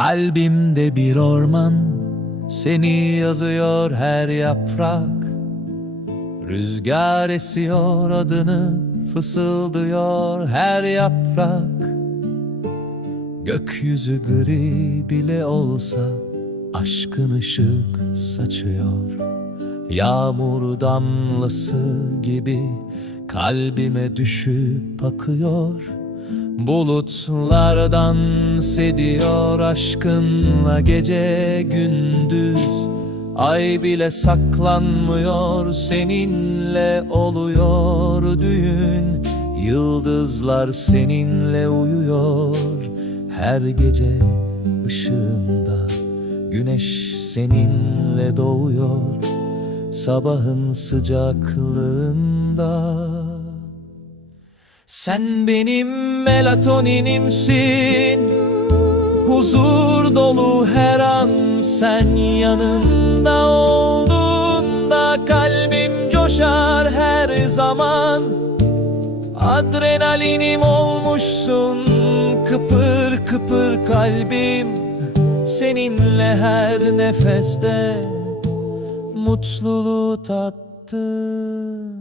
Kalbimde bir orman Seni yazıyor her yaprak. Rüzgar esiyor adını Fısıldıyor her yaprak. Gökyüzü gri bile olsa Aşkın ışık saçıyor. Yağmur damlası gibi Kalbime düşüp akıyor Bulutlardan sediyor aşkınla gece gündüz. Ay bile saklanmıyor seninle oluyor düğün. Yıldızlar seninle uyuyor her gece ışığında. Güneş seninle doğuyor sabahın sıcaklığında sen benim melatoninimsin Huzur dolu her an sen yanımda olduğunda Kalbim coşar her zaman. Adrenalinim olmuşsun Kıpır kıpır kalbim. Seninle her nefeste Mutluluğu tattım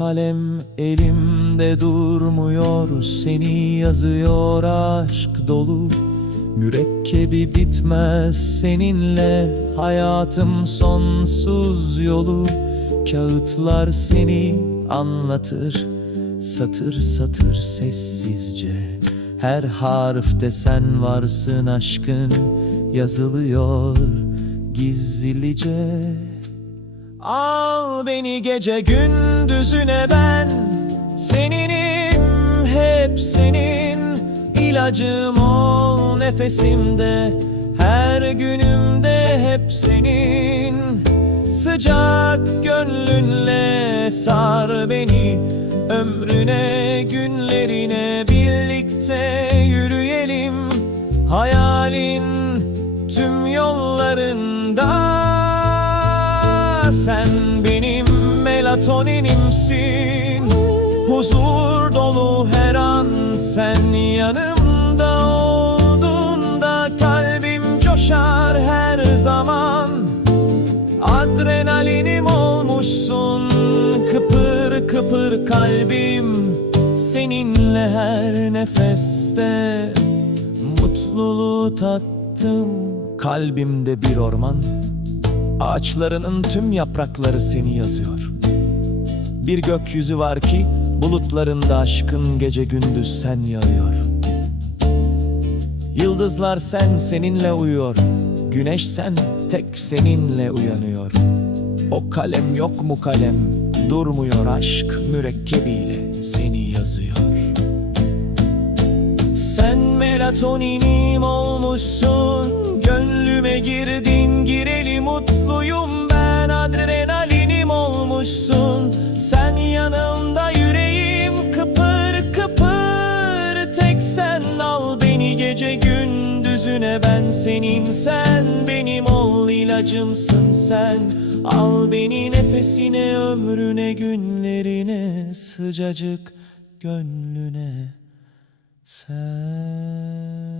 Kalem elimde durmuyor Seni yazıyor aşk dolu. Mürekkebi bitmez seninle Hayatım sonsuz yolu. Kağıtlar seni anlatır Satır satır sessizce. Her harfte sen varsın aşkın Yazılıyor gizlice Al beni gece gündüzüne ben. Seninim hep senin. İlacım ol nefesimde. Her günümde hep senin. Sıcak gönlünle sar beni. Ömrüne günlerine birlikte yürüyelim. Hayalin tüm yollarında sen benim melatoninimsin Huzur dolu her an sen yanımda olduğunda Kalbim coşar her zaman. Adrenalinim olmuşsun Kıpır kıpır kalbim. Seninle her nefeste Mutluluğu tattım. Kalbimde bir orman Ağaçlarının tüm yaprakları seni yazıyor. Bir gökyüzü var ki Bulutlarında aşkın gece gündüz sen yağıyor. Yıldızlar sen seninle uyuyor Güneş sen tek seninle uyanıyor. O kalem yok mu kalem Durmuyor aşk mürekkebiyle seni yazıyor. Sen melatoninim olmuşsun Gönlüme girdin sen al beni gece gündüzüne ben senin Sen benim ol ilacımsın sen. Al beni nefesine ömrüne günlerine Sıcacık gönlüne sen